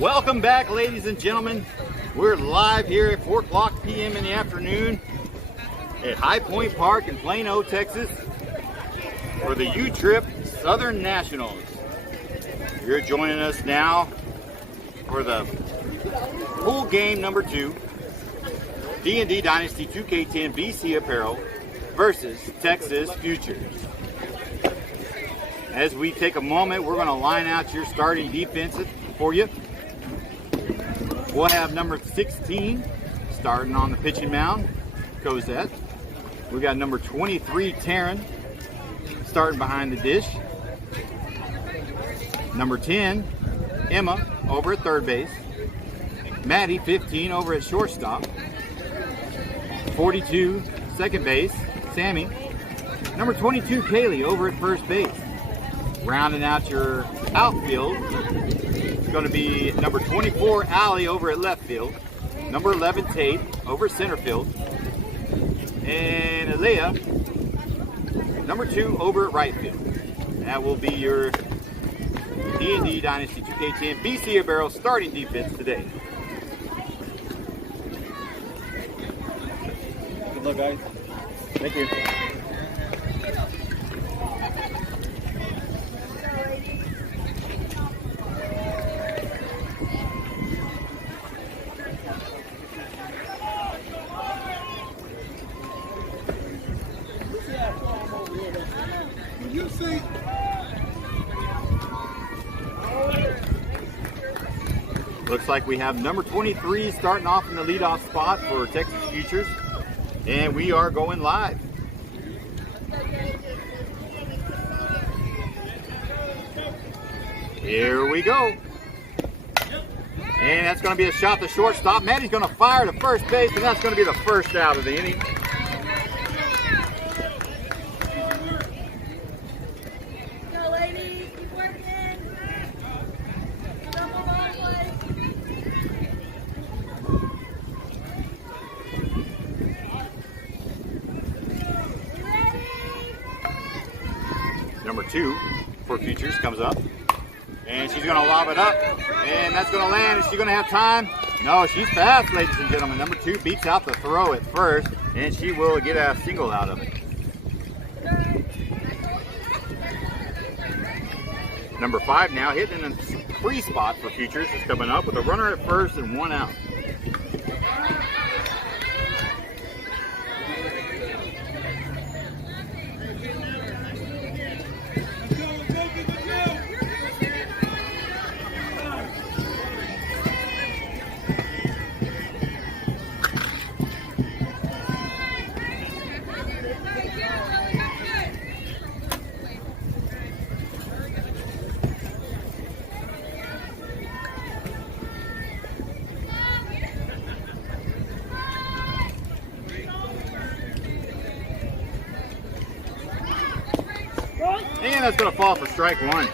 Welcome back, ladies and gentlemen. We're live here at 4 o'clock p.m. in the afternoon at High Point Park in Plano, Texas for the U-Trip Southern Nationals. You're joining us now for the pool game number 2, DnD Dynasty 2K10 BCApparel versus Texas Futures. As we take a moment, we're going to line out your starting defense for you. We'll have number 16 starting on the pitching mound, Cosette. We got number 23, Taryn, starting behind the dish. Number 10, Emma, over at third base. Maddie, 15, over at shortstop. 42, second base, Sammy. Number 22, Kaylee, over at first base. Rounding out your outfield, it's going to be number 24, Allie, over at left field. Number 11, Tate, over center field. And Alea, number 2, over at right field. That will be your DnD Dynasty 2K10 BCApparel starting defense today. Good luck, guys. Thank you. Looks like we have number 23 starting off in the leadoff spot for Texas Futures, and we are going live. Here we go. And that's going to be a shot to shortstop. Maddie's going to fire to first base, and that's going to be the first out of the inning. Number 2 for Futures comes up, and she's going to lob it up, and that's going to land. Is she going to have time? No, she's fast, ladies and gentlemen. Number 2 beats out the throw at first, and she will get a single out of it. Number 5 now hitting in a free spot for Futures is coming up with a runner at first and 1 out. And that's going to fall for strike 1.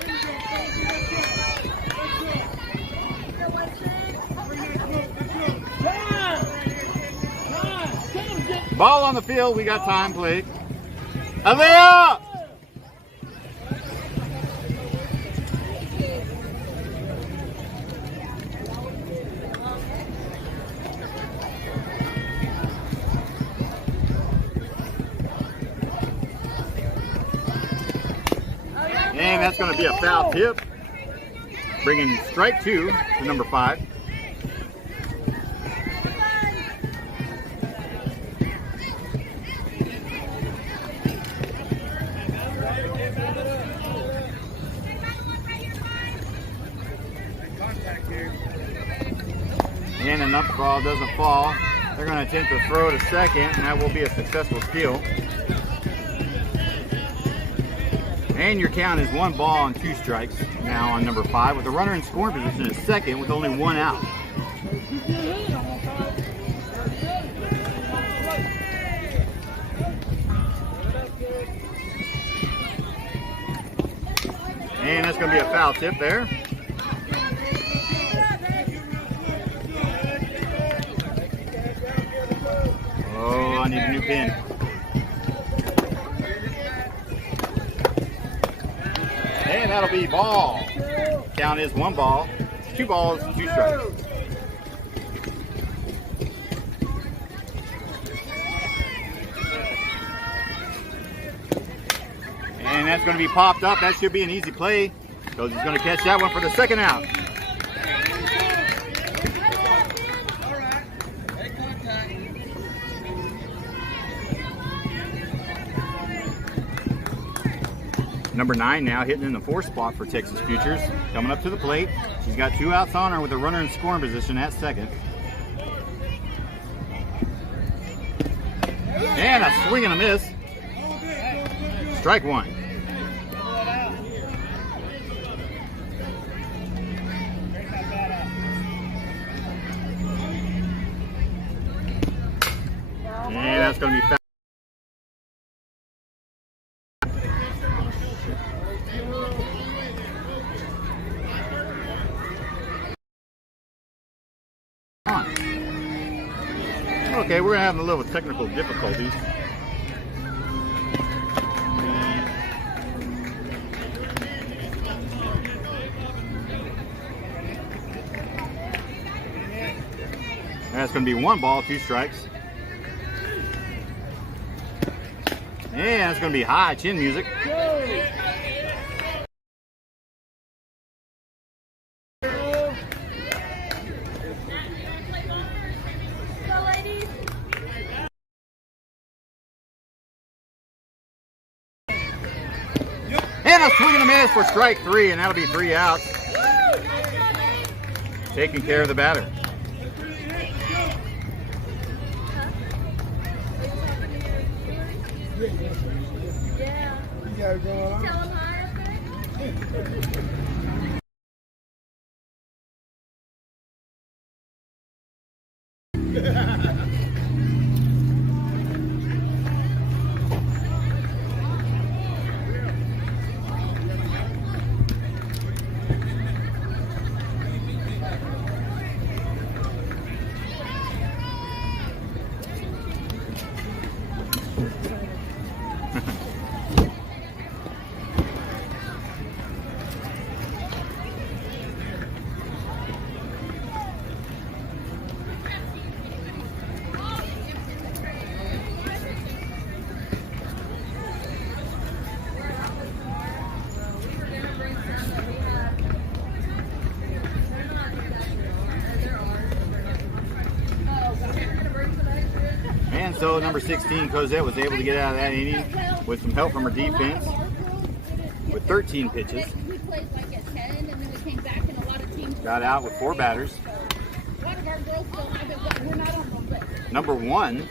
Ball on the field. We got time, please. Alea! And that's going to be a foul tip, bringing strike 2 to number 5. And a knuckleball doesn't fall. They're going to attempt to throw to second, and that will be a successful steal. And your count is 1 ball and 2 strikes now on number 5, with the runner in scoring position at second with only 1 out. And that's going to be a foul tip there. Oh, I need a new pin. And that'll be ball. Count is 1 ball, 2 balls, 2 strikes. And that's going to be popped up. That should be an easy play because he's going to catch that one for the second out. Number 9 now hitting in the 4th spot for Texas Futures. Coming up to the plate. She's got 2 outs on her with a runner in scoring position at second. And a swing and a miss. Strike 1. And that's going to be foul. Okay, we're having a little technical difficulties. That's going to be 1 ball, 2 strikes. And it's going to be high chin music. And a swing and a miss for strike 3, and that'll be 3 outs. Taking care of the batter. Yeah. You got it going on? Tell them hi. And so number 16, Cosette, was able to get out of that inning with some help from her defense with 13 pitches. Got out with 4 batters. Number 1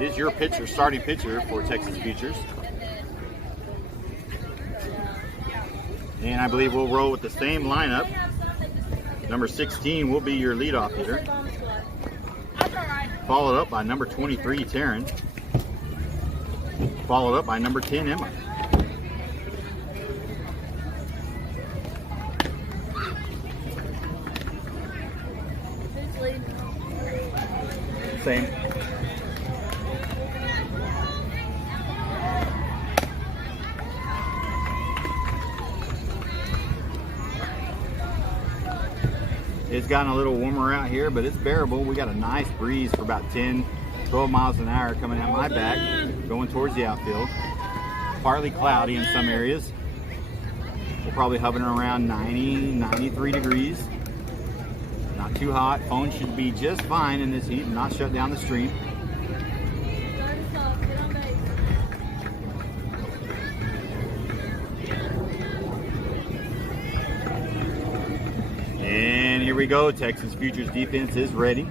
is your pitcher, starting pitcher for Texas Futures. And I believe we'll roll with the same lineup. Number 16 will be your leadoff hitter. Followed up by number 23, Taryn. Followed up by number 10, Emma. Same. It's gotten a little warmer out here, but it's bearable. We got a nice breeze for about 10, 12 miles an hour coming out my back, going towards the outfield. Partly cloudy in some areas. We're probably hovering around 90, 93 degrees. Not too hot. Phone should be just fine in this heat and not shut down the stream. And here we go. Texas Futures defense is ready.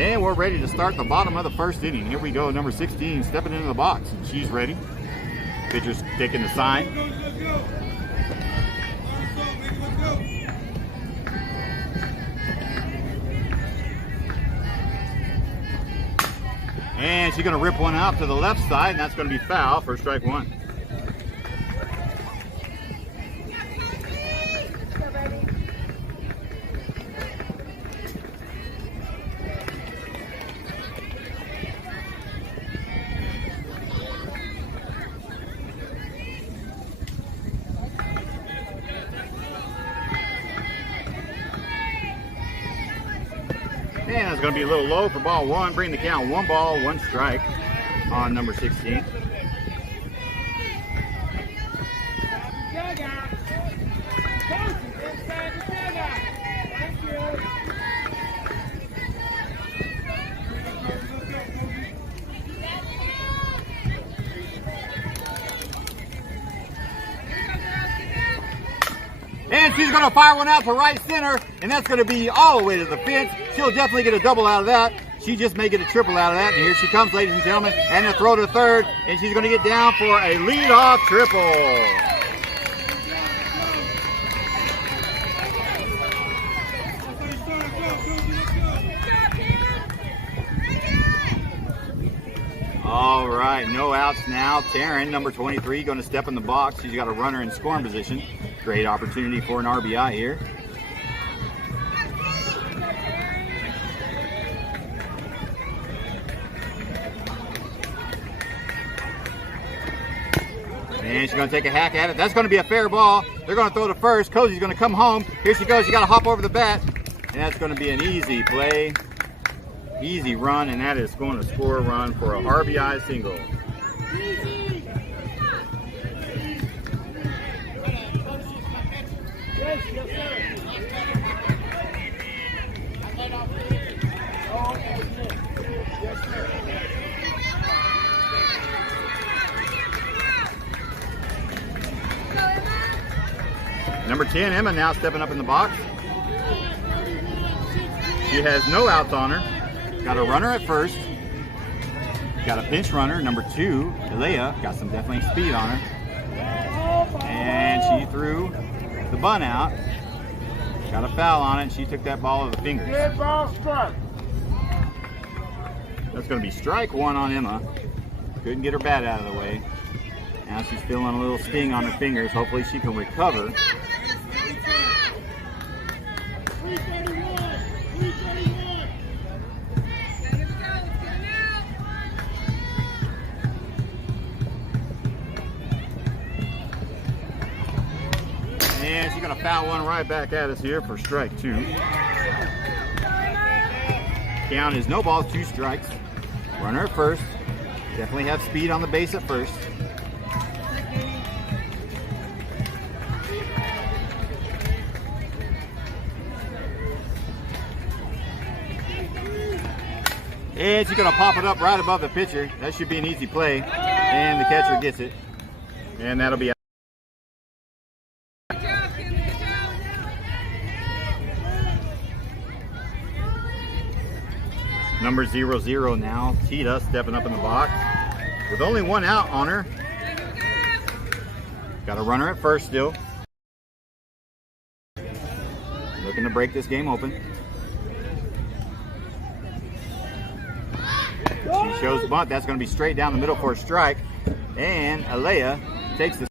And we're ready to start the bottom of the first inning. Here we go, number 16 stepping into the box, and she's ready. Pitcher's taking the sign. And she's going to rip one out to the left side, and that's going to be foul for strike one. And it's going to be a little low for ball one. Bring the count 1 ball, 1 strike on number 16. And she's going to fire one out to right center, and that's going to be all the way to the fence. She'll definitely get a double out of that. She just may get a triple out of that. And here she comes, ladies and gentlemen, and a throw to third, and she's going to get down for a leadoff triple. All right, no outs now. Taryn, number 23, going to step in the box. She's got a runner in scoring position. Great opportunity for an RBI here. And she's going to take a hack at it. That's going to be a fair ball. They're going to throw to first. Cozy's going to come home. Here she goes. She got to hop over the bat. And that's going to be an easy play. Easy run, and that is going to score a run for a RBI single. Number 10, Emma, now stepping up in the box. She has no outs on her. Got a runner at first. Got a pinch runner. Number 2, Elea, got some definitely speed on her. And she threw the bunt out. Got a foul on it, and she took that ball with the fingers. Good ball, strike. That's going to be strike one on Emma. Couldn't get her bat out of the way. Now she's feeling a little sting on her fingers. Hopefully she can recover. And she's going to foul one right back at us here for strike 2. Count is no balls, 2 strikes. Runner at first. Definitely have speed on the base at first. And she's going to pop it up right above the pitcher. That should be an easy play. And the catcher gets it. And that'll be out. Number 00 now, Tita stepping up in the box with only 1 out on her. Got a runner at first still. Looking to break this game open. She shows bunt. That's going to be straight down the middle for a strike. And Elea takes the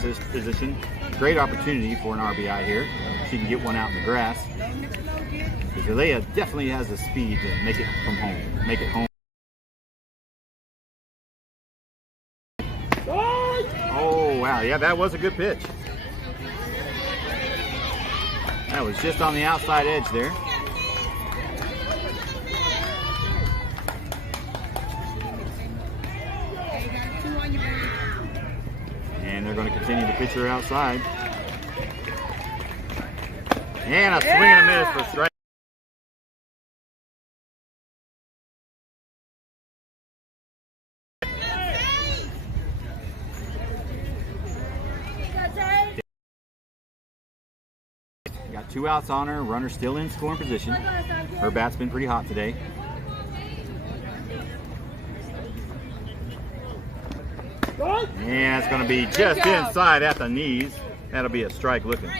position. Great opportunity for an RBI here. She can get one out in the grass. Because Alea definitely has the speed to make it from home. Make it home. Oh, wow. Yeah, that was a good pitch. That was just on the outside edge there. And they're going to continue to pitch her outside. And a swing and a miss for strike. Got 2 outs on her. Runner still in scoring position. Her bat's been pretty hot today. And it's going to be just inside at the knees. That'll be a strike looking.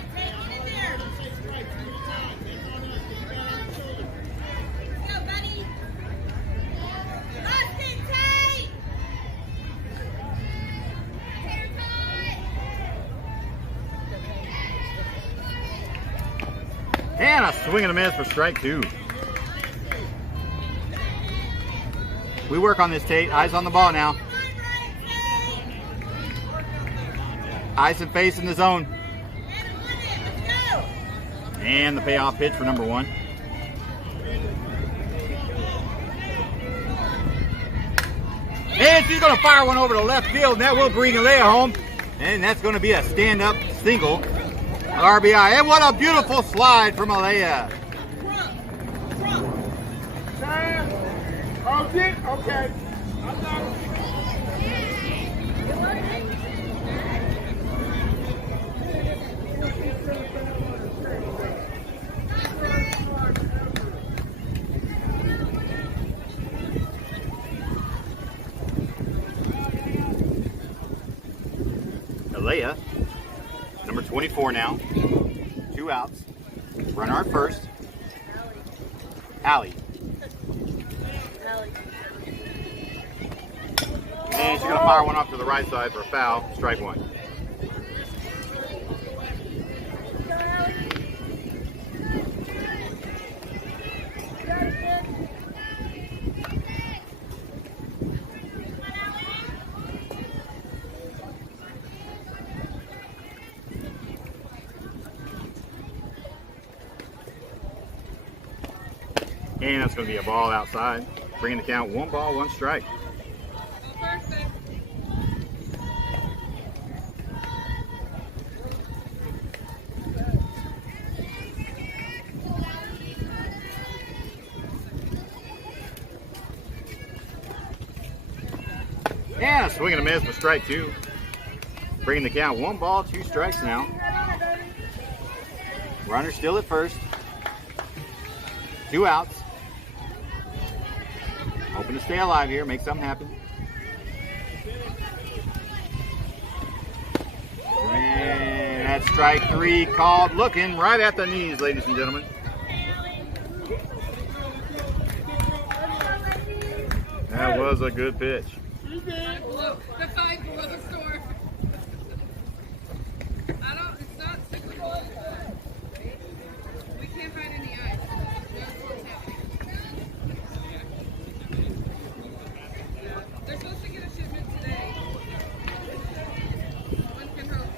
And a swing and a miss for strike 2. We work on this, Tate. Eyes on the ball now. Eyes and face in the zone. And the payoff pitch for number 1. And she's going to fire one over to left field, and that will bring Alea home. And that's going to be a stand-up single RBI. And what a beautiful slide from Alea. Okay. Alea, number 24 now. 2 outs. Runner at first. Allie. And she's going to fire one off to the right side for a foul. Strike 1. And that's going to be a ball outside. Bringing the count 1 ball, 1 strike. And a swing and a miss for strike 2. Bringing the count 1 ball, 2 strikes now. Runner still at first. 2 outs. Hoping to stay alive here, make something happen. And that's strike 3 called, looking right at the knees, ladies and gentlemen. That was a good pitch. Look, the fight below the store. It's not cyclical. We can't find any ice. That's what's happening. They're supposed to get a shipment today. One can hope.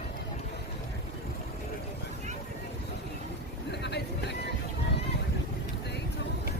The ice packers. They told us.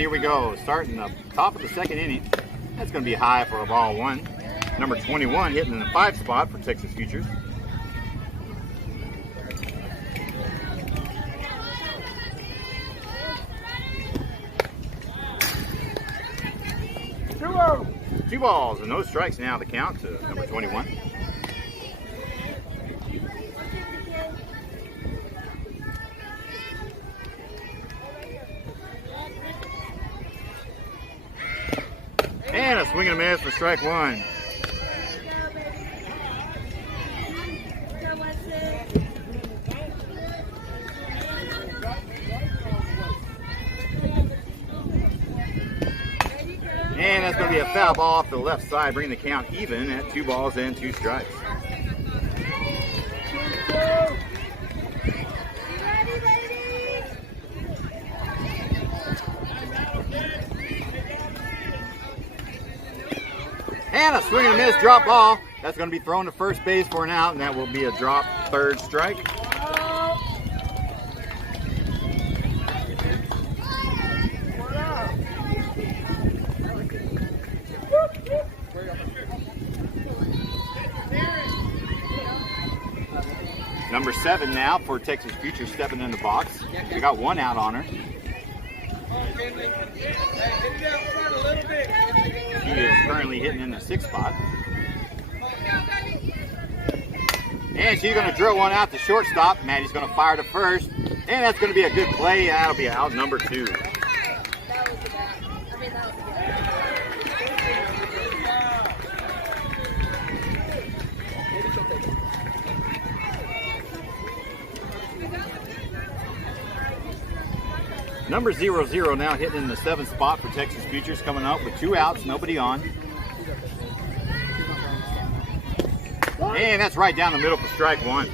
here we go. Starting the top of the second inning. That's going to be high for a ball one. Number 21 hitting in the 5 spot for Texas Futures. Two balls and no strikes now the count to number 21. And a swing and a miss for strike one. And that's going to be a foul ball off the left side, bringing the count even at 2 balls and 2 strikes. And a swing and a miss drop ball. That's going to be thrown to first base for an out, and that will be a drop 3rd strike. Number 7 now for Texas Futures stepping in the box. We got 1 out on her. She is currently hitting in the 6th spot. And she's going to drill one out to shortstop. Maddie's going to fire to first. And that's going to be a good play. That'll be out number 2. Number 00 now hitting in the 7th spot for Texas Futures, coming up with 2 outs, nobody on. And that's right down the middle for strike 1.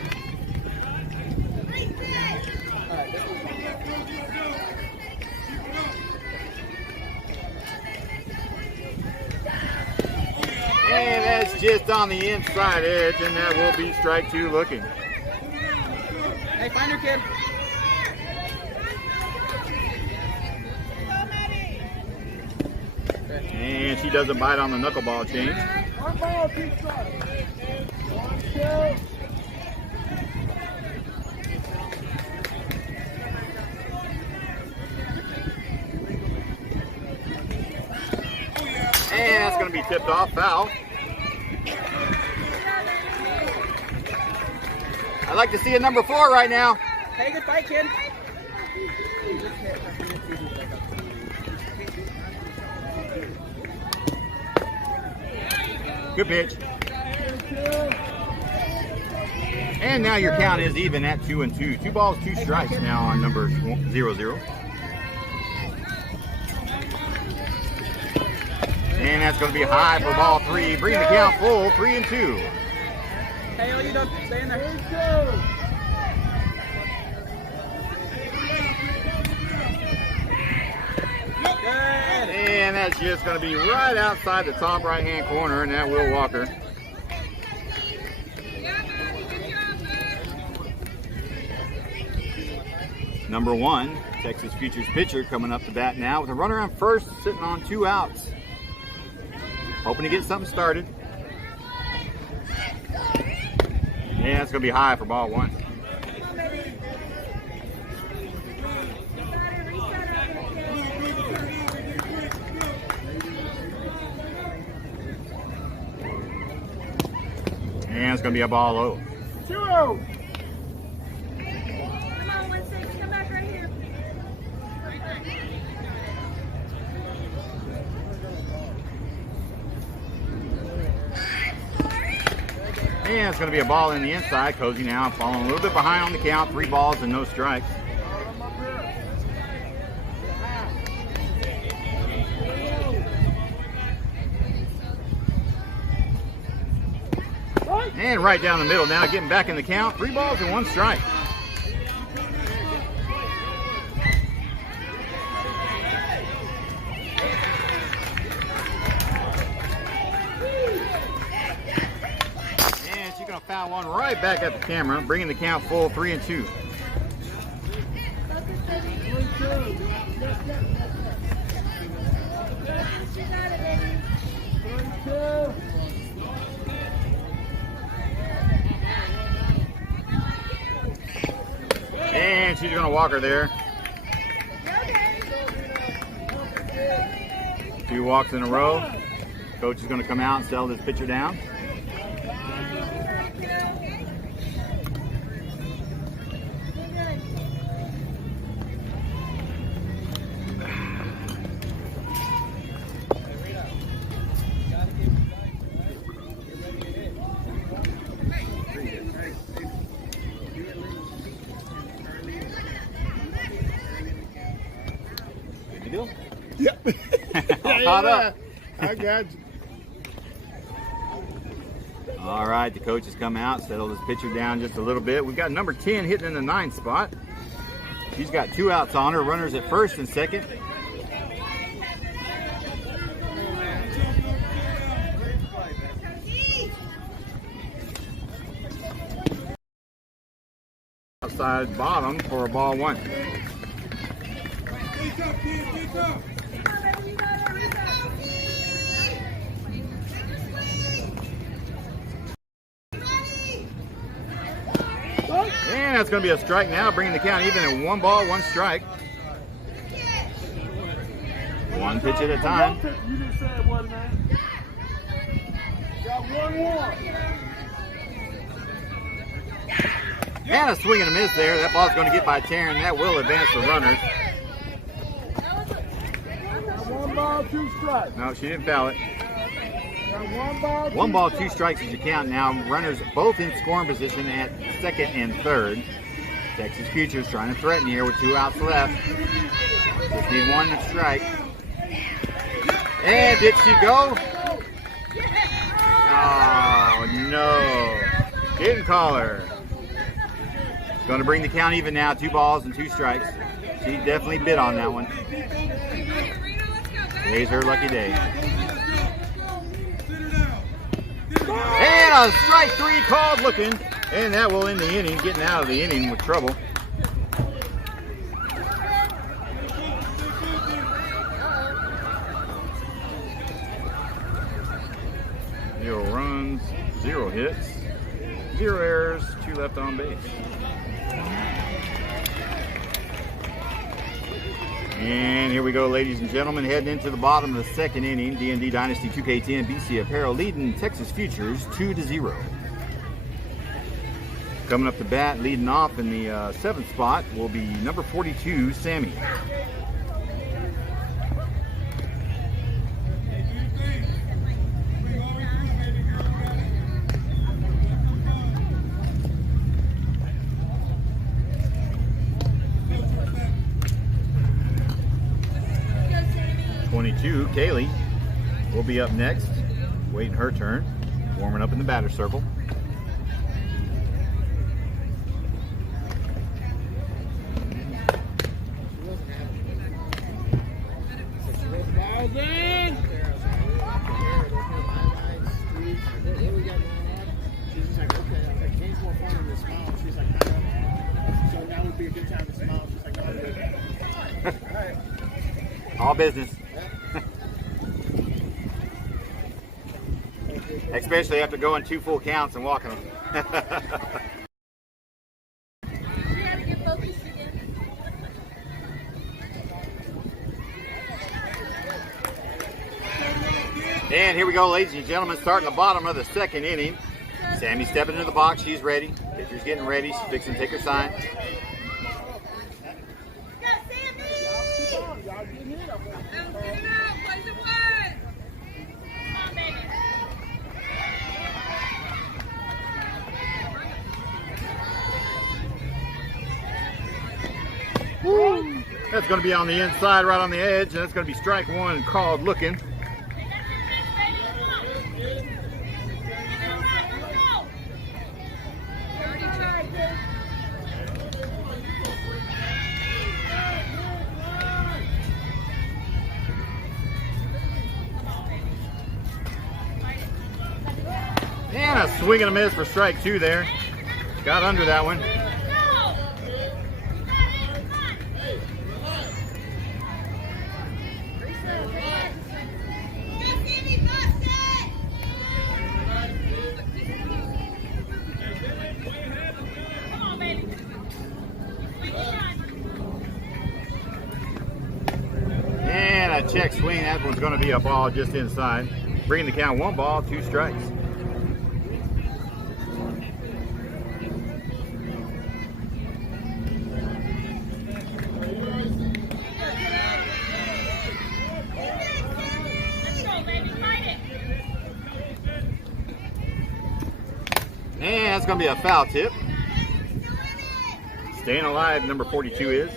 And that's just on the inside edge, and that will be strike 2 looking. Hey, find her, kid. And she doesn't bite on the knuckleball change. One ball, 2 strikes. 1, 2. And that's going to be tipped off, foul. I'd like to see a number 4 right now. Hey, good fight, kid. Good pitch. And now your count is even at 2 and 2. 2 balls, 2 strikes now on number 00. And that's going to be high for ball 3. Bring the count full, 3 and 2. Hey, all you done? Stay in there. And that's just going to be right outside the top right-hand corner, and that will walk her. Number 1, Texas Futures pitcher coming up to bat now with a runner on first, sitting on 2 outs. Hoping to get something started. And it's going to be high for ball 1. And it's going to be a ball low. 2. Come on, 1-6, come back right here. And it's going to be a ball in the inside. Cozy now falling a little bit behind on the count. 3 balls and no strikes. And right down the middle now, getting back in the count. 3 balls and 1 strike. And she's going to foul one right back at the camera, bringing the count full, 3 and 2. And she's gonna walk her there. 2 walks in a row. Coach is gonna come out and settle this pitcher down. Good deal? Yep. All caught up. I got you. All right, the coach has come out, settled his pitcher down just a little bit. We've got number 10 hitting in the 9th spot. She's got 2 outs on her, runners at first and second. Outside bottom for a ball 1. And that's going to be a strike now, bringing the count even at 1 ball, 1 strike. 1 pitch at a time. You didn't say it wasn't, man. Got 1-1. And a swing and a miss there. That ball's going to get by Taryn. That will advance the runners. Got 1 ball, 2 strikes. No, she didn't foul it. Got 1 ball, 1 ball, 2 strikes is your count now. Runners both in scoring position at second and third. Texas Futures trying to threaten here with 2 outs left. Just need 1 strike. And did she go? Oh, no. Didn't call her. Going to bring the count even now. 2 balls and 2 strikes. She definitely bit on that one. Today's her lucky day. And a strike 3 called looking. And that will end the inning. Getting out of the inning with trouble. 0 runs, 0 hits, 0 errors, 2 left on base. And here we go, ladies and gentlemen, heading into the bottom of the 2nd inning. DnD Dynasty 2K10, BCApparel leading Texas Futures 2-0. Coming up to bat, leading off in the 7th spot will be number 42, Sammy. Kaylee will be up next, waiting her turn, warming up in the batter circle. All business. Especially after going 2 full counts and walking them. And here we go, ladies and gentlemen, starting the bottom of the 2nd inning. Sammy stepping into the box. She's ready. Pitcher's getting ready. She's fixing to take her sign. Woo. That's going to be on the inside, right on the edge, and that's going to be strike 1 called looking. And a swing and a miss for strike 2 there. Got under that one. And check swing. That one's going to be a ball just inside. Bringing the count 1 ball, 2 strikes. And it's going to be a foul tip. Staying alive, number 42 is.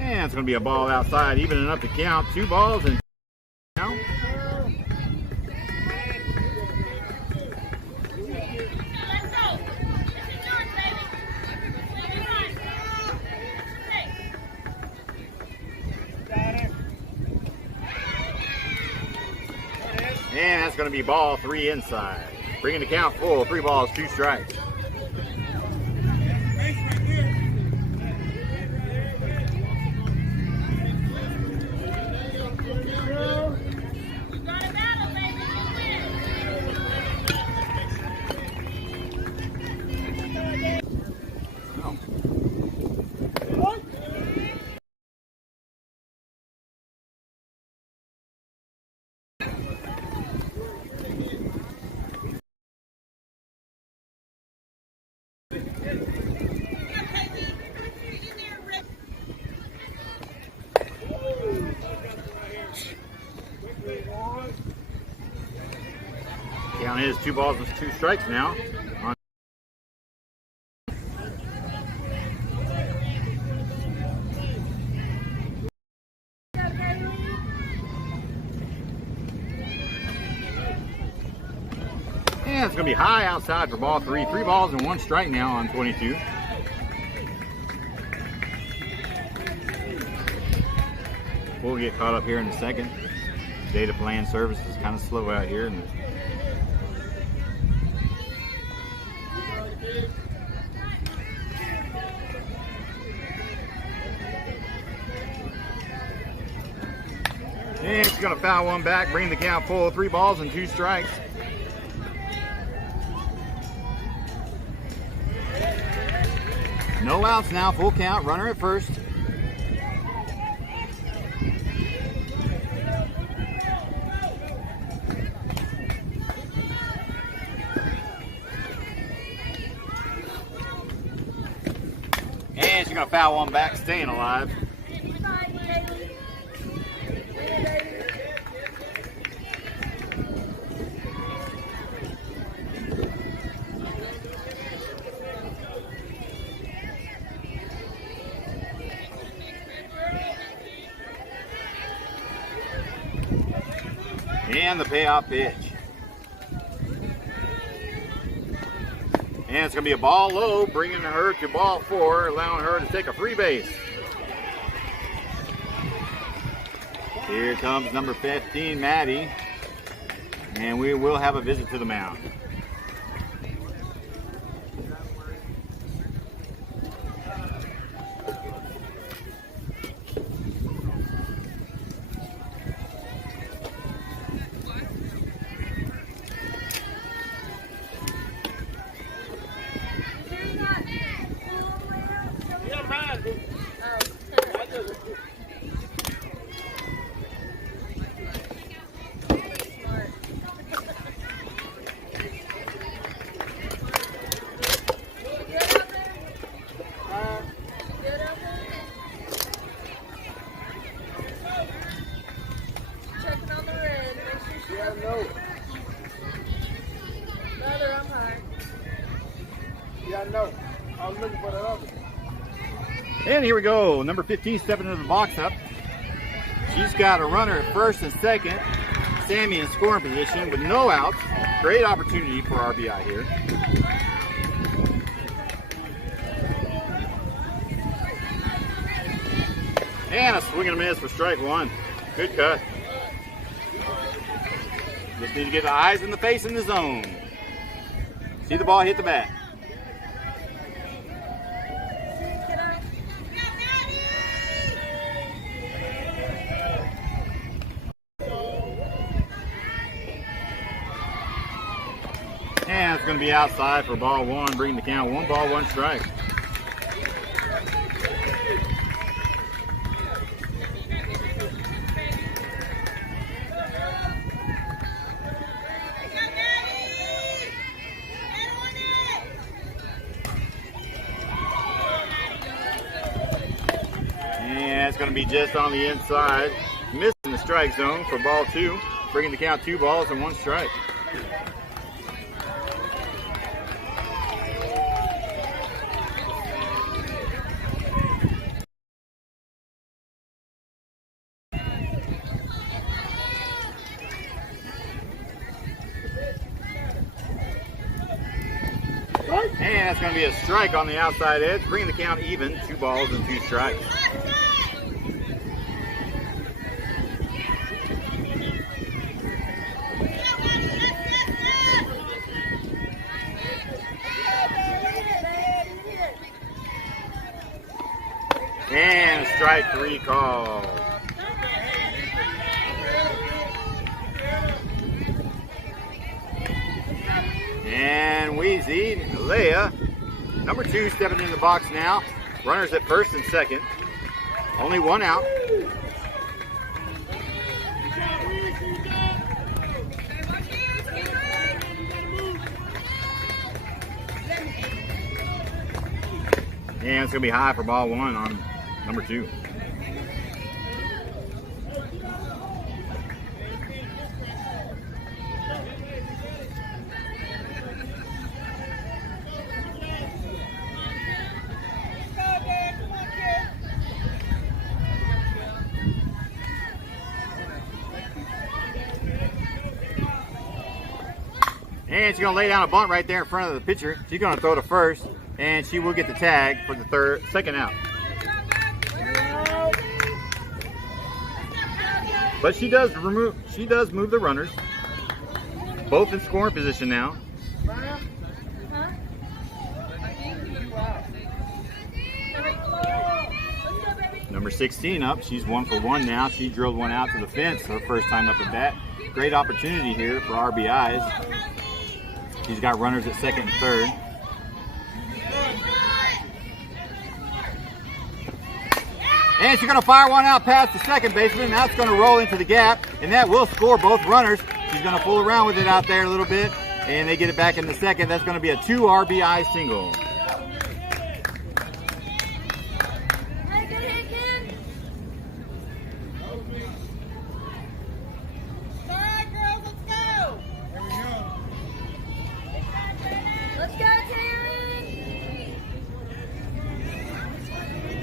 And it's going to be a ball outside, evening up the count. 2 balls and now. And that's going to be ball 3 inside. Bringing the count full, 3 balls, 2 strikes. Count is 2 balls and 2 strikes now. And it's going to be high outside for ball 3. 3 balls and 1 strike now on 22. We'll get caught up here in a second. Data plan service is kind of slow out here. And it's going to foul 1 back, bring the count full, 3 balls and 2 strikes. No outs now, full count, runner at first. And she's going to foul 1 back, staying alive. And the payoff pitch. And it's going to be a ball low, bringing her to ball 4, allowing her to take a free base. Here comes number 15, Maddie. And we will have a visit to the mound. And here we go, number 15 stepping into the box up. She's got a runner at first and second. Sammy in scoring position with no outs. Great opportunity for RBI here. And a swing and a miss for strike 1. Good cut. Just need to get the eyes in the face in the zone. See the ball hit the bat. going to be outside for ball one, bringing the count 1 ball, 1 strike. And it's going to be just on the inside, missing the strike zone for ball 2, bringing the count 2 balls and 1 strike. And that's going to be a strike on the outside edge, bringing the count even, 2 balls and 2 strikes. And strike 3 call. And Wheezy, Leia, number 2, stepping in the box now. Runners at first and second. Only 1 out. And it's going to be high for ball 1 on number 2. And she's going to lay down a bunt right there in front of the pitcher. She's going to throw to first, and she will get the tag for the second out. But she does move the runners. Both in scoring position now. Number 16 up. She's 1 for 1 now. She drilled 1 out to the fence her first time up at bat. Great opportunity here for RBIs. She's got runners at second and third. And she's going to fire 1 out past the second baseman. That's going to roll into the gap, and that will score both runners. She's going to fool around with it out there a little bit, and they get it back in the second. That's going to be a 2 RBI single.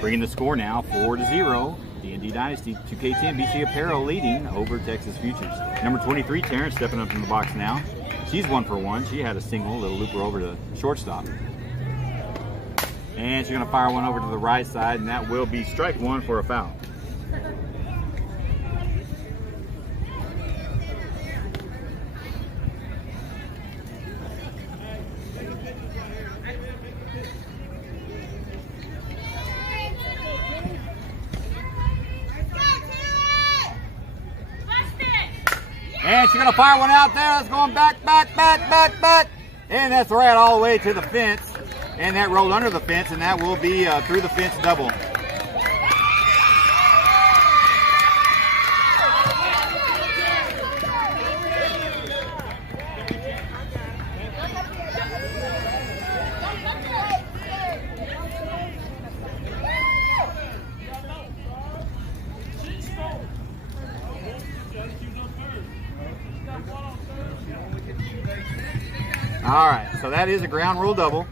Bringing the score now 4-0. DnD Dynasty 2K10 BCApparel leading over Texas Futures. Number 23, Terrence, stepping up in the box now. She's 1 for 1. She had a single, little looper over to shortstop. And she's going to fire 1 over to the right side, and that will be strike 1 for a foul. And she's going to fire 1 out there. That's going back. And that's right all the way to the fence. And that rolled under the fence, and that will be through the fence double. All right, so that is a ground rule double.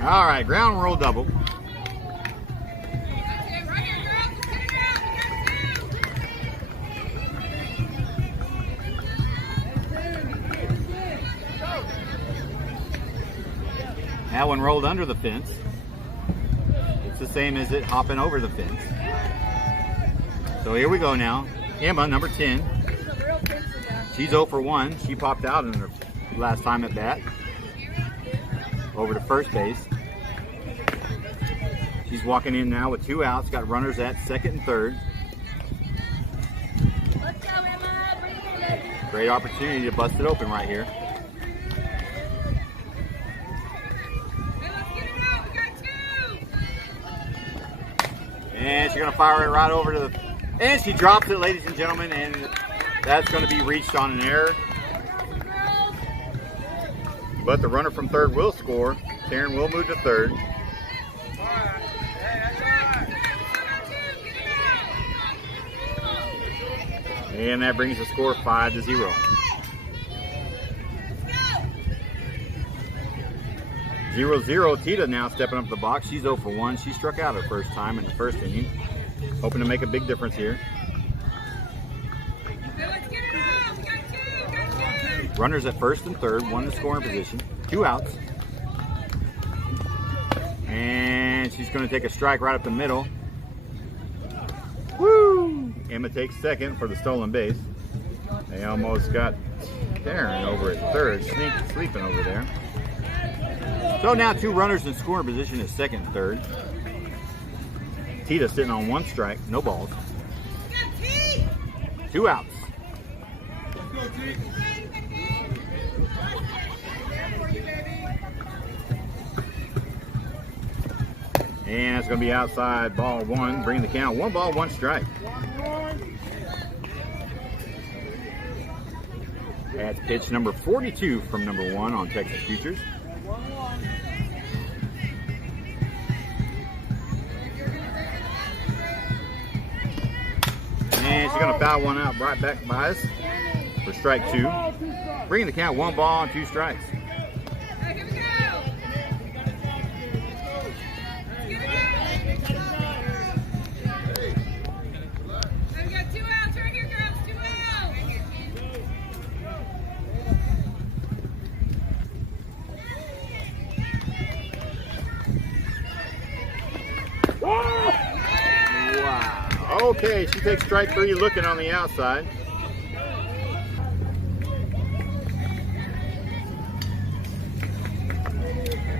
All right, ground rule double. That one rolled under the fence. It's the same as it hopping over the fence. So here we go now. Emma, number 10. She's 0 for 1. She popped out in her last time at bat. Over to first base. She's walking in now with 2 outs. Got runners at second and third. Great opportunity to bust it open right here. And she's going to fire it right over to the... And she drops it, ladies and gentlemen, and that's going to be reached on an error. But the runner from third will score. Karen will move to third. And that brings the score 5-0. Zero. Tita now stepping up the box. She's 0 for 1. She struck out her first time in the first inning. Hoping to make a big difference here. Runners at first and third. 1 in scoring position. 2 outs. And she's going to take a strike right up the middle. Woo! Emma takes second for the stolen base. They almost got Karen over at third, sleeping over there. So now 2 runners in scoring position at second and third. Tita sitting on 1 strike, no balls. 2 outs. And it's going to be outside, ball 1, bring the count. 1 ball, 1 strike. That's pitch number 42 from number 1 on Texas Futures. And she's going to foul 1 out right back by us for strike 2. Bringing the count 1 ball and 2 strikes. Okay, she takes strike 3 looking on the outside.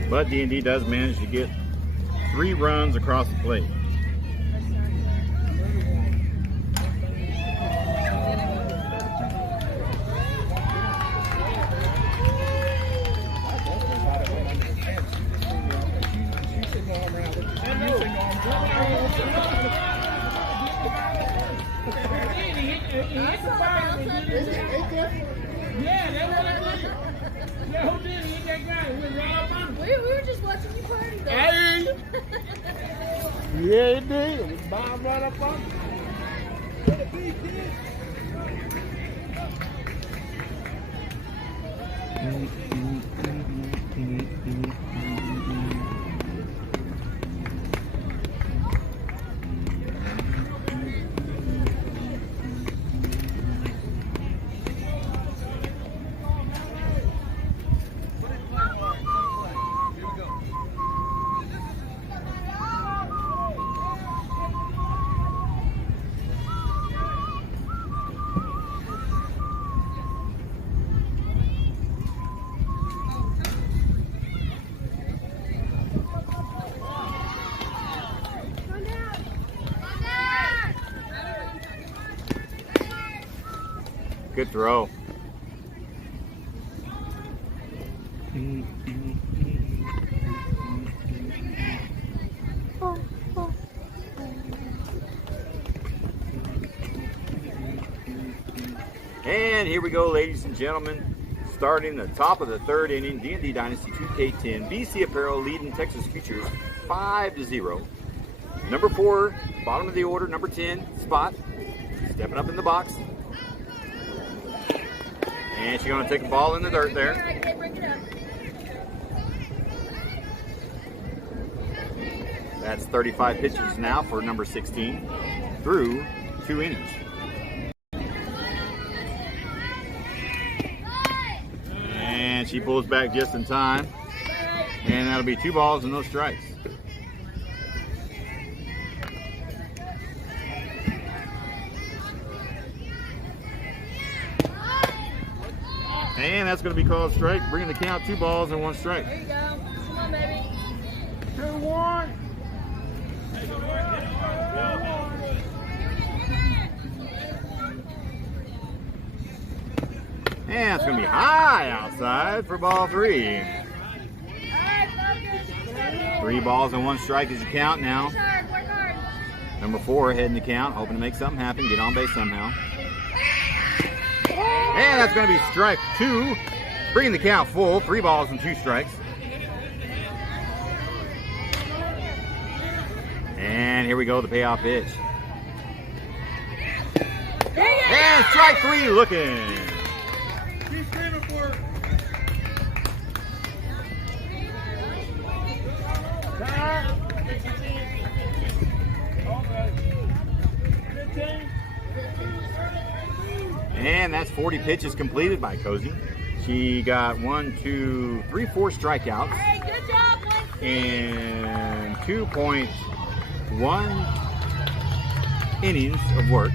But DnD does manage to get 3 runs across the plate. We were just watching you party though. Hey! Yeah, it did. It was bomb right up on Good throw. And here we go, ladies and gentlemen. Starting the top of the 3rd inning, DnD Dynasty 2K10. BCApparel leading Texas Futures 5-0. Number 4, bottom of the order, number 10, Spot. Stepping up in the box. And she's going to take a ball in the dirt there. That's 35 pitches now for number 16 through 2 innings. And she pulls back just in time. And that'll be 2 balls and no strikes. And that's going to be called strike, bringing the count 2 balls and 1 strike. There you go. Come on, baby. 2-1. And it's going to be high outside for ball 3. 3 balls and 1 strike is your count now. Work hard. Number 4 heading the count, hoping to make something happen, get on base somehow. And that's going to be strike 2, bringing the count full, 3 balls and 2 strikes. And here we go, the payoff pitch. And strike 3 looking. Keep screaming for it. Time. Okay. 15. And that's 40 pitches completed by Cozy. She got 1, 2, 3, 4 strikeouts Hey, good job, Blake. and 2.1 innings of work.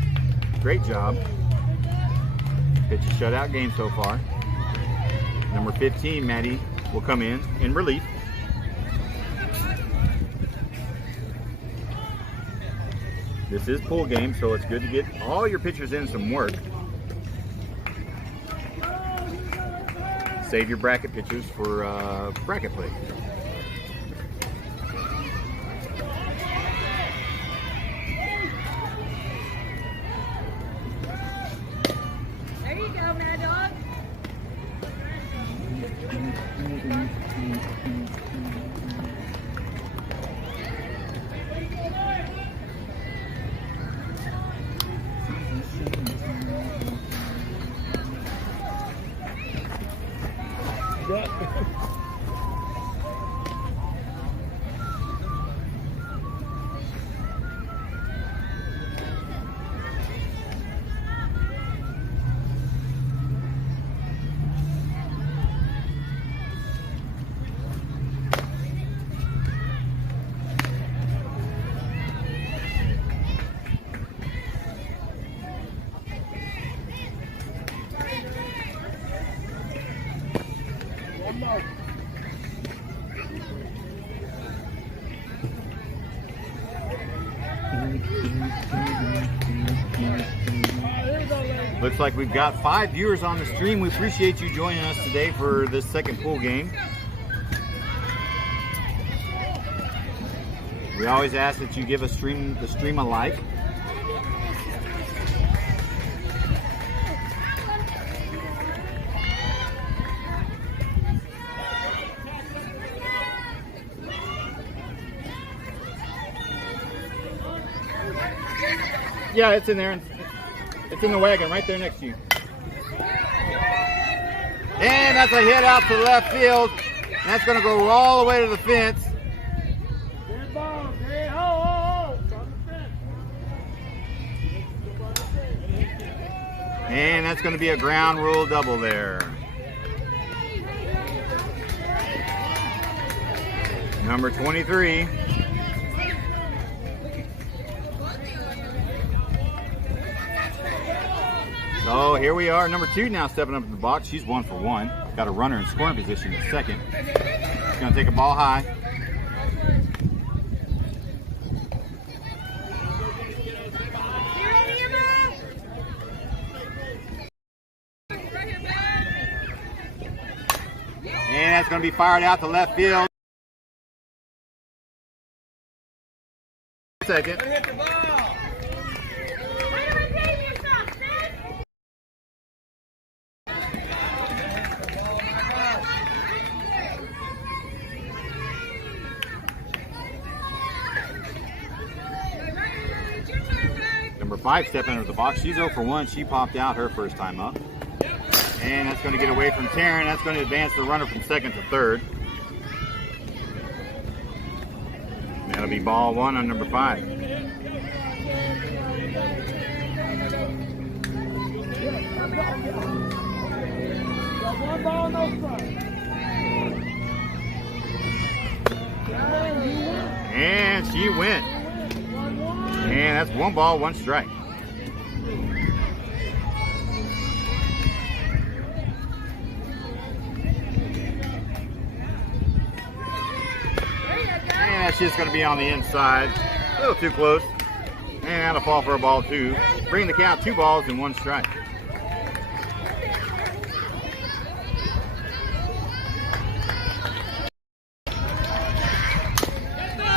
Great job. Pitch a shutout game so far. Number 15, Maddie, will come in relief. This is pool game, so it's good to get all your pitchers in some work. Save your bracket pitchers for bracket play. There you go, Mad Dog. One more. Looks like we've got 5 viewers on the stream. We appreciate you joining us today for this second pool game. We always ask that you give the stream a like. Yeah, it's in there. It's in the wagon right there next to you. And that's a hit out to left field. And that's going to go all the way to the fence. Dead ball. Dead. Ho. From the fence. And that's going to be a ground rule double there. Number 23. So here we are, number 2 now stepping up in the box. She's 1 for 1. Got a runner in scoring position at second. She's going to take a ball high. And that's going to be fired out to left field. Second. Hit the ball. Number 5 stepping into the box. She's 0 for 1. She popped out her first time up. And that's going to get away from Taryn. That's going to advance the runner from second to third. That'll be ball 1 on number 5. One ball, no strike. And she went. And that's 1 ball, 1 strike. just going to be on the inside. A little too close. And a fall for a ball 2. Bring the count 2 balls and 1 strike.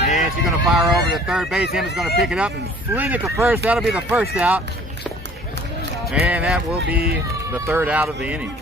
And she's going to fire over to third base. Emma's going to pick it up and swing it to first. That'll be the first out. And that will be the 3rd out of the inning.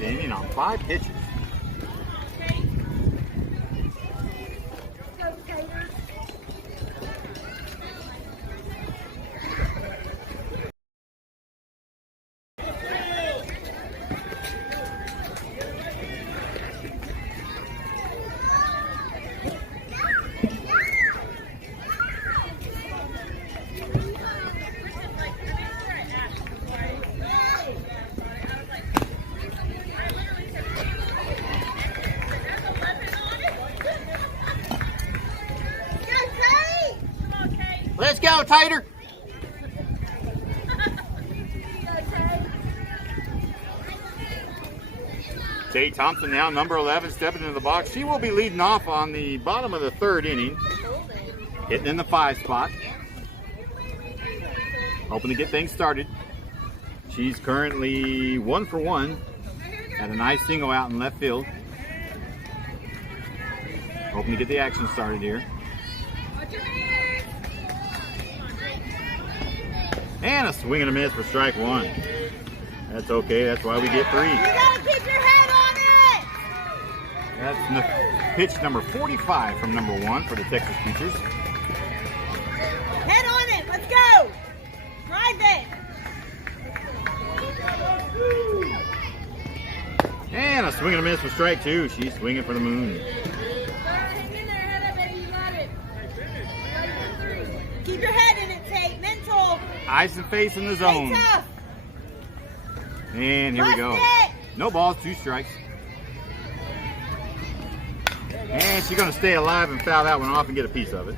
Inning on 5 pitches. Let's go, Tater. Jay Thompson now, number 11, stepping into the box. She will be leading off on the bottom of the 3rd inning. Hitting in the 5 spot. Hoping to get things started. She's currently 1 for 1. Had a nice single out in left field. Hoping to get the action started here. And a swing and a miss for strike 1. That's okay. That's why we get 3. You gotta keep your head on it! That's pitch number 45 from number 1 for the Texas Futures. Head on it! Let's go! Drive it! And a swing and a miss for strike 2. She's swinging for the moon. Keep your head in it, Tate. Mental. Eyes and face in the zone. Stay tough. And here we go. It. No balls, 2 strikes. And she's going to stay alive and foul that one off and get a piece of it.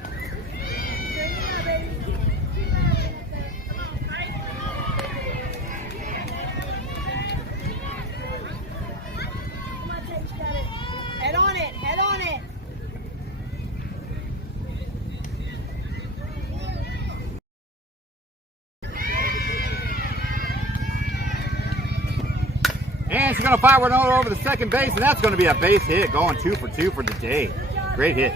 Head on it. Head on it. And she's going to fire one over the second base, and that's going to be a base hit, going 2 for 2 for the day. Great hit.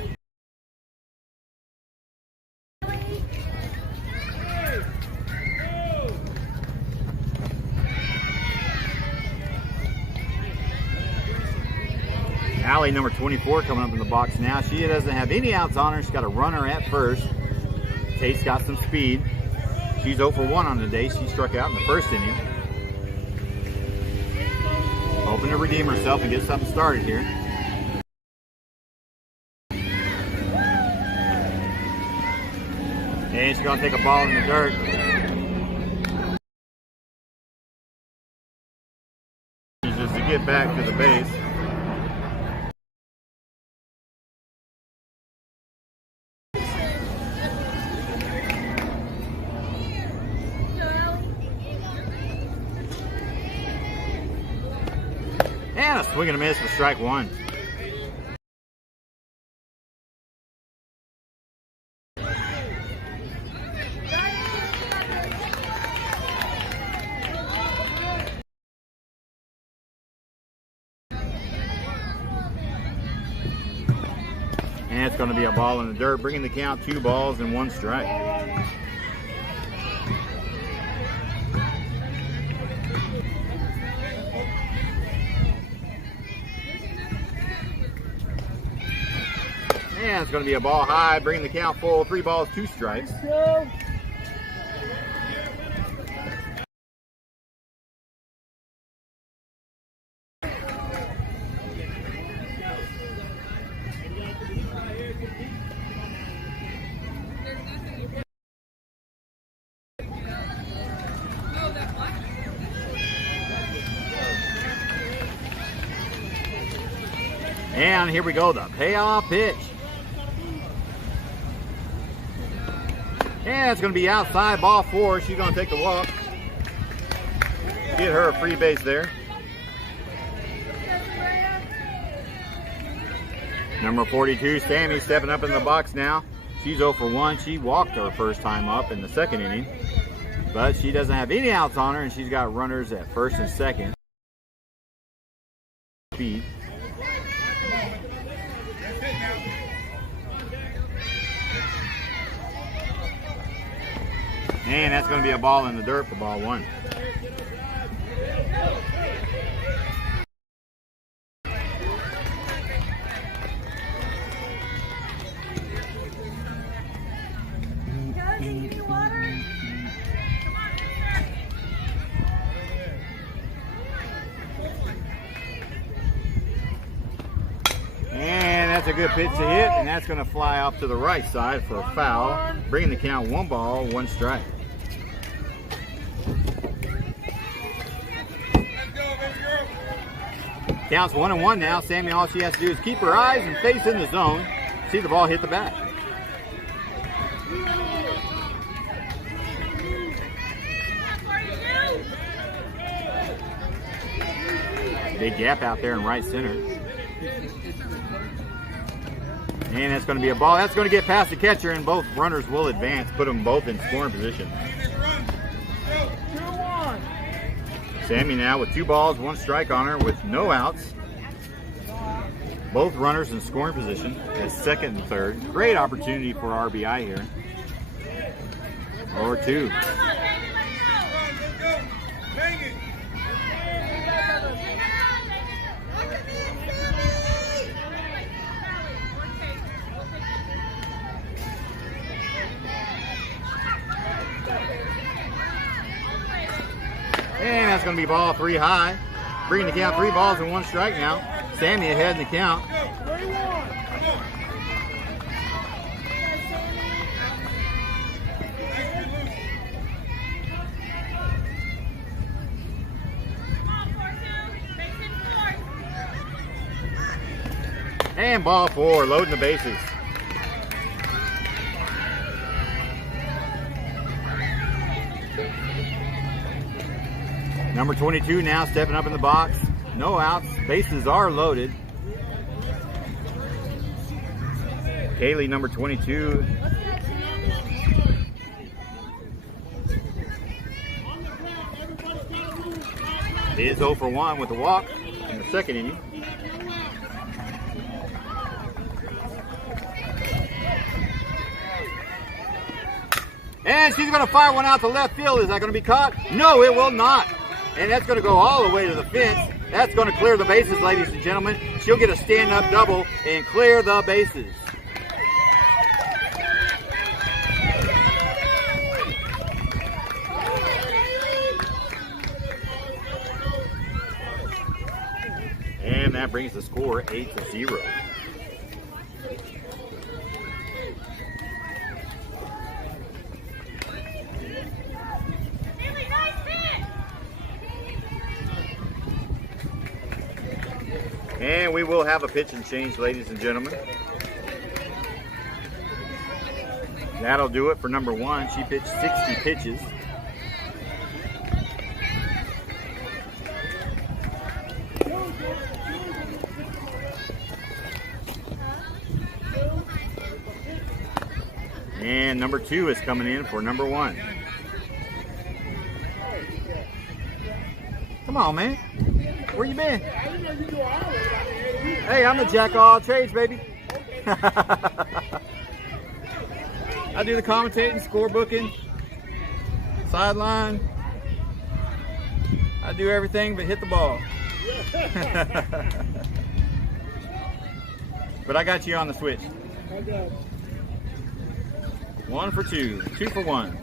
Allie, number 24, coming up in the box now. She doesn't have any outs on her. She's got a runner at first. Tate's got some speed. She's 0 for 1 on the day. She struck out in the 1st inning. Hoping to redeem herself and get something started here. And she's going to take a ball in the dirt. Just to get back to the base. And a swing and a miss for strike 1. And it's going to be a ball in the dirt, bringing the count 2 balls and 1 strike. And it's going to be a ball high, bringing the count full, 3 balls, 2 strikes. And here we go, the payoff pitch. And it's going to be outside, ball 4. She's going to take the walk. Get her a free base there. Number 42, Sammy, stepping up in the box now. She's 0 for 1. She walked her first time up in the second inning. But she doesn't have any outs on her, and she's got runners at first and second. Speed. And that's going to be a ball in the dirt for ball 1. And that's a good pitch to hit, and that's going to fly off to the right side for a foul, bringing the count 1 ball, 1 strike. Counts 1-1 now. Sammy, all she has to do is keep her eyes and face in the zone. See the ball hit the bat. Big gap out there in right center. And that's going to be a ball. That's going to get past the catcher, and both runners will advance, put them both in scoring position. Sammy now with 2 balls, 1 strike on her with no outs. Both runners in scoring position at second and third. Great opportunity for RBI here. Or 2. And that's going to be ball 3 high. Bringing the count 3 balls and 1 strike now. Sammy ahead in the count. And ball 4, loading the bases. Number 22 now stepping up in the box. No outs. Bases are loaded. Kaylee, number 22. Is 0 for 1 with a walk in the second inning. And she's going to fire one out to left field. Is that going to be caught? No, it will not. And that's going to go all the way to the fence. That's going to clear the bases, ladies and gentlemen. She'll get a stand-up double and clear the bases. And that brings the score 8-0. And we will have a pitch and change, ladies and gentlemen. That'll do it for number 1. She pitched 60 pitches. And number 2 is coming in for number 1. Come on, man. Where you been? Hey, I'm the jack of all trades, baby. I do the commentating, score booking, sideline. I do everything but hit the ball. But I got you on the switch. 1 for 2, 2 for 1.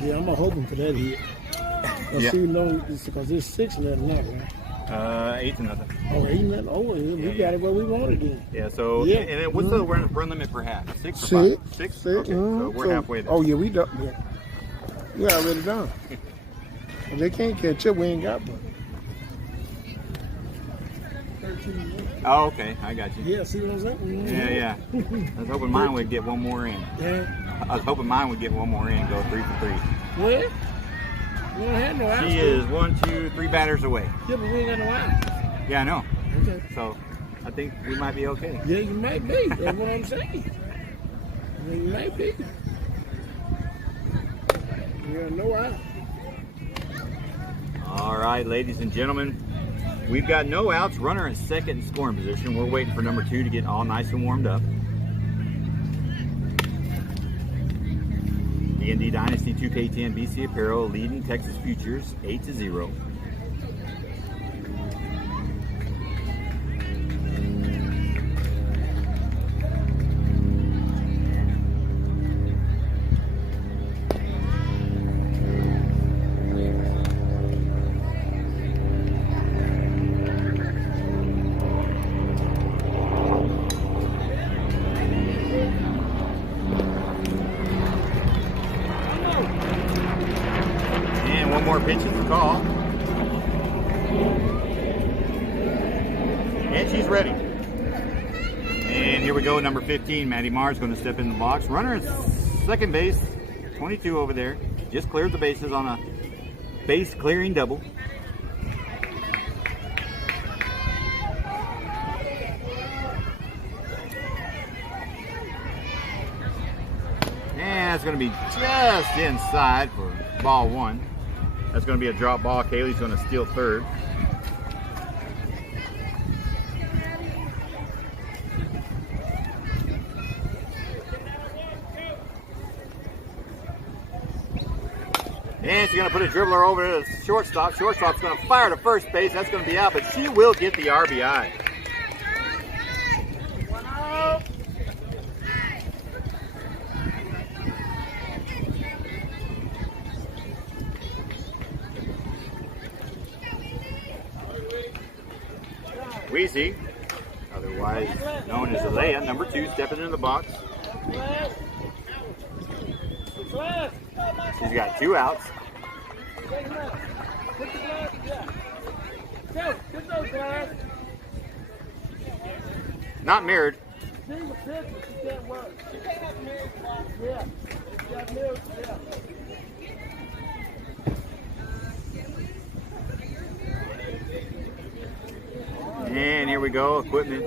Yeah, I'm hoping for that hit. Yeah. See, no, because it's 6-0 now, right? 8-0. Oh, 8-0. Oh, we got it where we want it then. Yeah. So, yeah. And then what's the run limit per half? 6 or 5? 6. 6. Okay. So we're halfway there. Oh yeah, we done. Yeah, we already done. If they can't catch up, we ain't got one. 13. Oh, okay. I got you. Yeah, see what I'm saying? Yeah. I was hoping mine would get one more in. Yeah. I was hoping mine would get one more in, go 3 for 3. What? We don't have no outs. She is 1, 2, 3 batters away. Yeah, but we ain't got no outs. Yeah, I know. Okay. So I think we might be okay. Yeah, you might be. That's what I'm saying. You might be. We got no outs. All right, ladies and gentlemen, we've got no outs. Runner in second in scoring position. We're waiting for number 2 to get all nice and warmed up. DnD Dynasty 2K10 BCApparel leading Texas Futures 8-0. One more pitch is the call. And she's ready. And here we go, number 15, Maddie Marr's going to step in the box. Runner at second base, 22 over there. Just cleared the bases on a base clearing double. And it's going to be just inside for ball 1. That's going to be a drop ball. Kaylee's going to steal third. And she's going to put a dribbler over to the shortstop. Shortstop's going to fire to first base. That's going to be out, but she will get the RBI. Weezy, otherwise known as Alea, number 2, stepping into the box. She's got 2 outs. Not mirrored. And here we go, equipment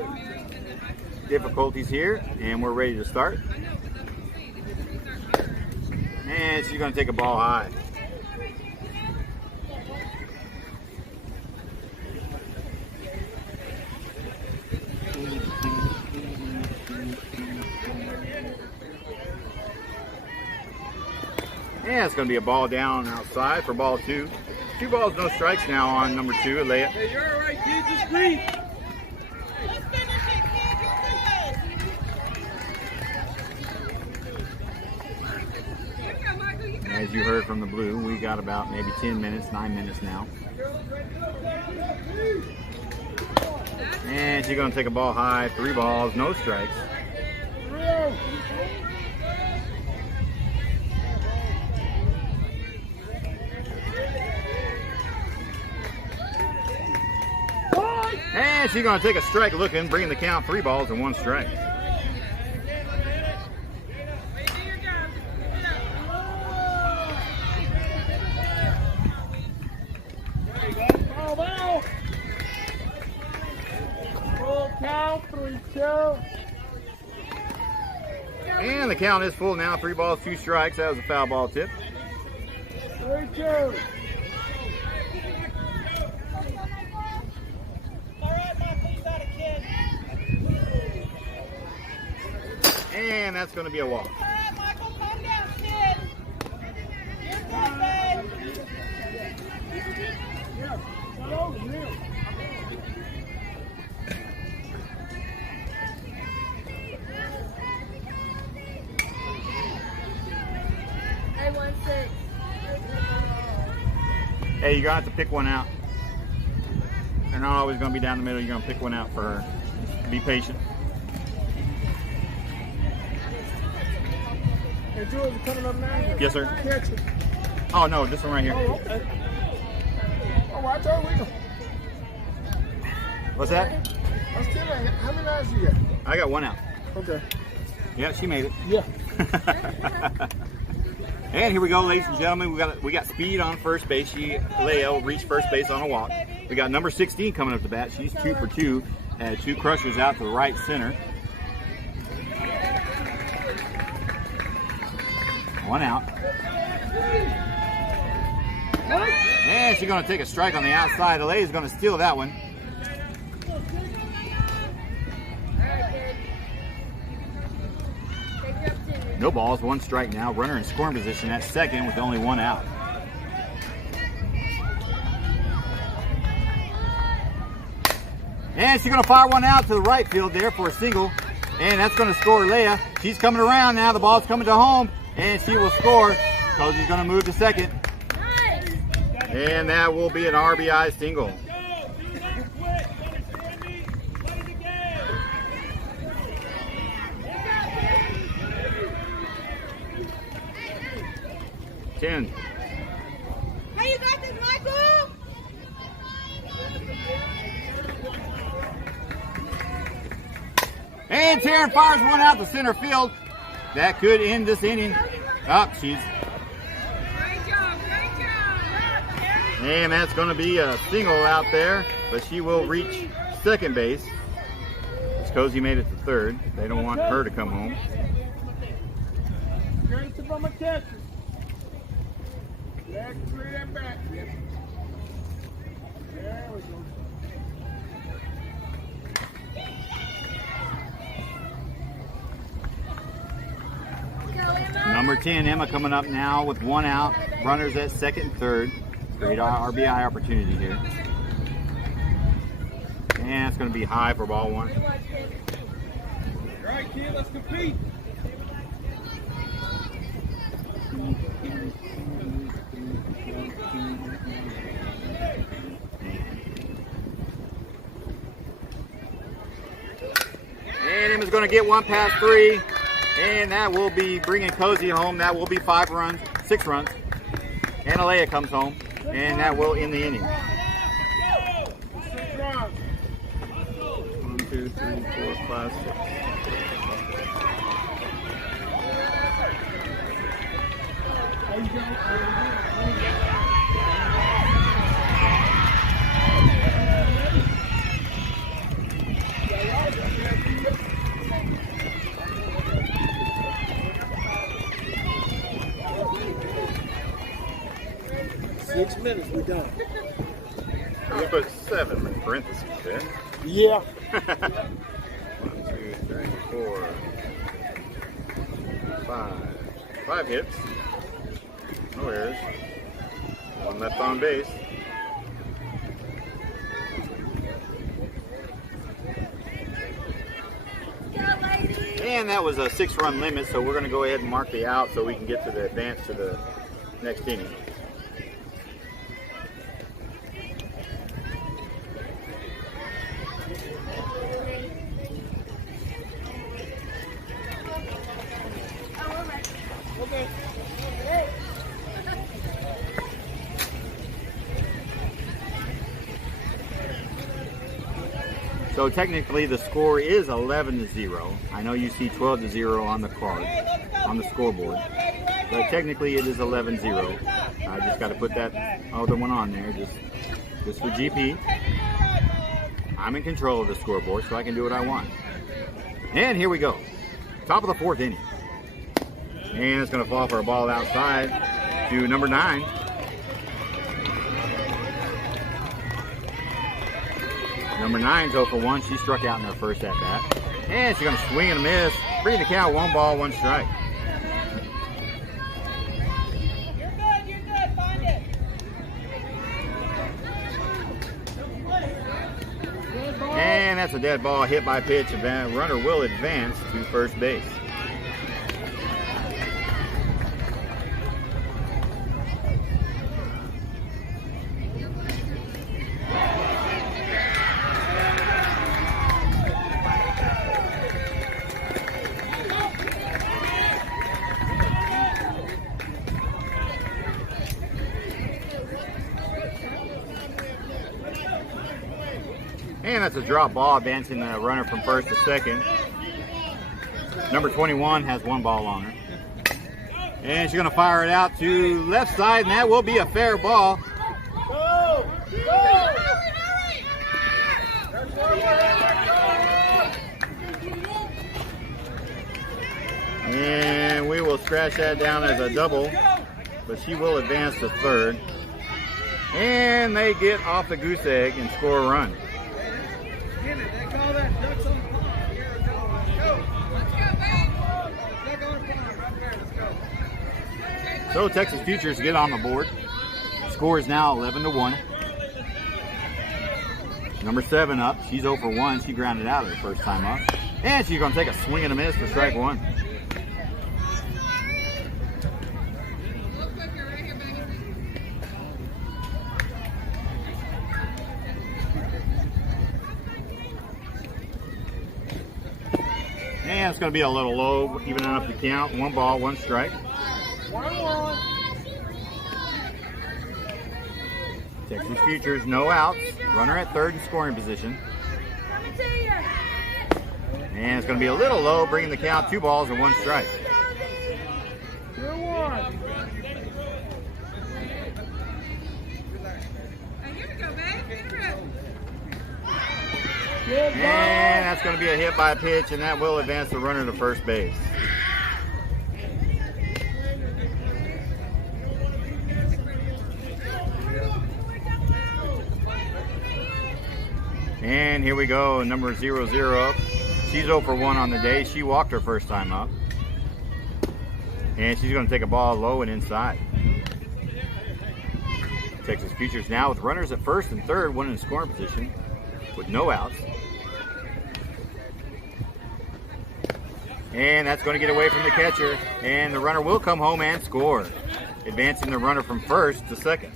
difficulties here, and we're ready to start. And she's going to take a ball high. And it's going to be a ball down outside for ball 2. 2 balls, no strikes now on number 2, Alea. Hey, you're all right, kid. Just breathe. As you heard from the blue, we got about maybe 10 minutes, 9 minutes now. And she's going to take a ball high, 3 balls, no strikes. And she's going to take a strike looking, bringing the count 3 balls and 1 strike. And the count is full now, 3 balls, 2 strikes. That was a foul ball tip. 3-2. And that's going to be a walk. All right, Michael, calm down, kid. You're good, babe. Hey, 1-6. Hey, you're going to have to pick one out. They're not always going to be down the middle. You're going to pick one out for her. Be patient. Hey, George, coming up now? Yes, sir. Catch it. Oh, no, this one right here. Oh, okay. watch our wheel. What's that? I'm still like, how many outs you got? I got 1 out. Okay. Yeah, she made it. Yeah. And here we go, ladies and gentlemen. We got speed on first base. Leia will reach first base on a walk. We got number 16 coming up the bat. She's 2 for 2. Had 2 crushers out to the right center. 1 out. And she's going to take a strike on the outside. Leia's going to steal that one. No balls, 1 strike now. Runner in scoring position at second with only 1 out. And she's going to fire 1 out to the right field there for a single. And that's going to score Leia. She's coming around now. The ball's coming to home. And she will score. Cosey's going to move to second. And that will be an RBI single. How you got this, Michael? And Taryn fires 1 out to center field. That could end this inning. She's. Great job. And that's going to be a single out there, but she will reach second base. Cozy made it to third. They don't want her to come home. Straight to my catcher. Let's clear that back. There we go. Number 10, Emma, coming up now with 1 out. Runners at second and third. Great RBI opportunity here. And it's going to be high for ball 1. All right, kid, let's compete. And Emma's going to get 1 past 3. And that will be bringing Cozy home. That will be 6 runs. And Alea comes home. And that will end the inning. 1, 2, 3, 4, 5, 6. Six minutes, we're done. Let's put 7 in parentheses there. Yeah. 1, 2, 3, 4, 5. 5 hits. No errors. 1 left on base. And that was a 6-run limit, so we're going to go ahead and mark the out so we can get to the advance to the next inning. So technically the score is 11-0. I know you see 12-0 on the card, on the scoreboard. But technically it is 11-0. I just got to put that other one on there just for GP. I'm in control of the scoreboard so I can do what I want. And here we go. Top of the 4th inning. And it's going to fall for a ball outside to number 9. Number 9's 0 for 1. She struck out in her first at bat. And she's going to swing and a miss. Bring the count, 1 ball, 1 strike. You're good. Find it. And that's a dead ball hit by pitch. Runner will advance to first base. And that's a drop ball, advancing the runner from first to second. Number 21 has one ball on her. And she's going to fire it out to left side, and that will be a fair ball. Go! Go! And we will scratch that down as a double, but she will advance to third. And they get off the goose egg and score a run. They call that ducks on the pond. Here we go. Let's go. Let's go, babe. Duck on the pond right there. Let's go. So Texas Futures get on the board. Score is now 11-1. Number 7 up. She's 0 for 1. She grounded out her first time up. And she's going to take a swing and a miss for strike 1. A little quicker right here, baby. And it's going to be a little low, even enough to count. 1 ball, 1 strike. 1-1. Texas Futures, no outs. Runner at third in scoring position. Coming to you. And it's going to be a little low, bringing the count 2 balls and 1 strike. 2-1. Here we go, babe. Get her up. Good ball. And that's going to be a hit by a pitch, and that will advance the runner to first base. And here we go, number 0-0 up. She's 0 for 1 on the day. She walked her first time up. And she's going to take a ball low and inside. Texas Futures now with runners at first and third, 1 in scoring position with no outs. And that's going to get away from the catcher. And the runner will come home and score, advancing the runner from first to second.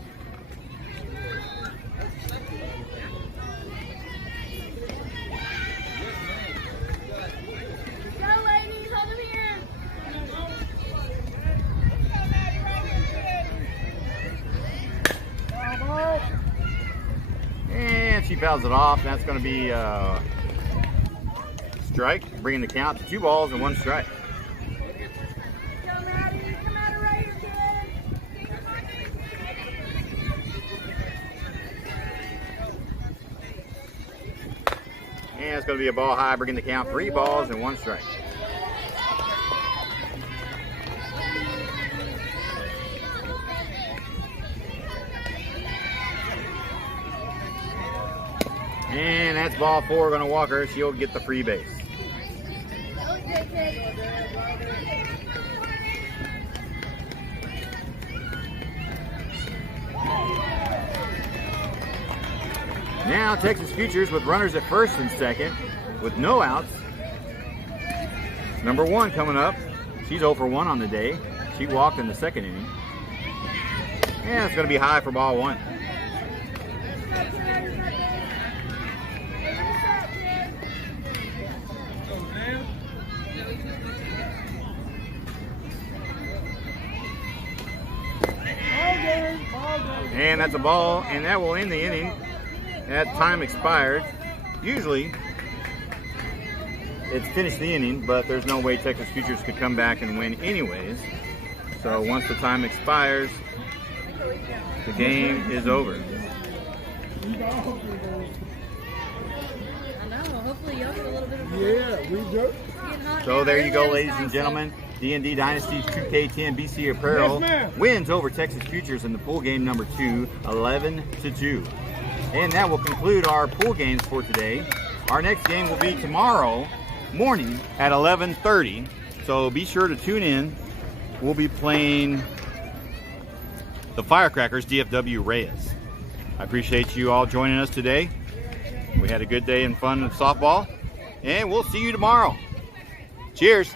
And she fouls it off. That's going to be a strike, bringing the count to 2 balls and 1 strike. And it's going to be a ball high, bringing the count 3 balls and 1 strike. And that's ball 4, going to walk her. She'll get the free base. Now Texas Futures with runners at first and second with no outs. Number 1 coming up. She's 0 for 1 on the day. She walked in the second inning. And it's going to be high for ball 1. And that's a ball, and that will end the inning. That time expired. Usually, it's finished the inning, but there's no way Texas Futures could come back and win anyways. So once the time expires, the game is over. I know. Hopefully y'all get a little bit of Yeah, we do. So there you go, ladies and gentlemen. DnD Dynasty 2K10 BCApparel Yes, ma'am. wins over Texas Futures in the pool game number 2, 11-2. And that will conclude our pool games for today. Our next game will be tomorrow morning at 11:30. So be sure to tune in. We'll be playing the Firecrackers, DFW Reyes. I appreciate you all joining us today. We had a good day and fun of softball. And we'll see you tomorrow. Cheers.